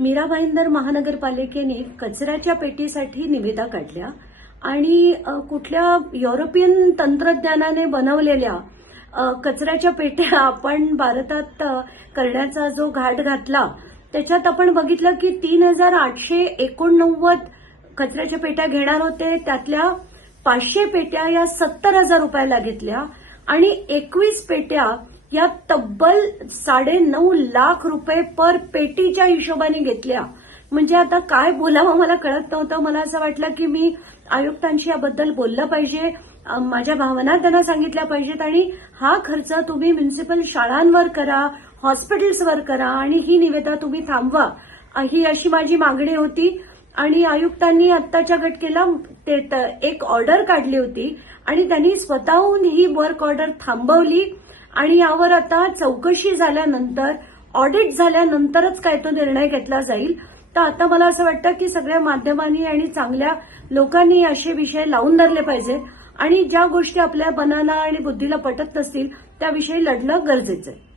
मीरा भाईंदर महानगरपालिकेने कचऱ्याच्या पेटीसाठी निविदा काढल्या आणि कुठल्या युरोपियन तंत्रज्ञानाने बनवलेल्या कचऱ्याच्या पेट्या आपण भारतात करण्याचा जो घाट घातला त्याच्यात आपण बघितलं की 3,889 कचऱ्याच्या पेट्या घेणार होते. त्यातल्या 500 पेट्या या 70,000 रुपयाला घेतल्या आणि 21 पेट्या या तब्बल 9.5 लाख रुपये पर पेटीच्या हिशोबाने घेतल्या. म्हणजे आता काय बोलावं मला कळत नव्हतं. मला असं वाटलं की मी आयुक्तांशी याबद्दल बोललं पाहिजे, माझ्या भावना त्यांना सांगितल्या पाहिजेत आणि हा खर्च तुम्ही म्युनिसिपल शाळांवर करा, हॉस्पिटल्सवर करा आणि ही निविदा तुम्ही थांबवा, ही अशी माझी मागणी होती. आणि आयुक्तांनी आत्ताच्या घटकेला एक ऑर्डर काढली होती आणि त्यांनी स्वतःहून ही वर्क ऑर्डर थांबवली आणि यावर आता चौकशी झाल्यानंतर, ऑडिट झाल्यानंतरच काय तो निर्णय घेतला जाईल. तर आता मला असं वाटतं की सगळ्या माध्यमांनी आणि चांगल्या लोकांनी असे विषय लावून धरले पाहिजे आणि ज्या गोष्टी आपल्या मनाला आणि बुद्धीला पटत नसतील त्याविषयी लढणं गरजेचं आहे.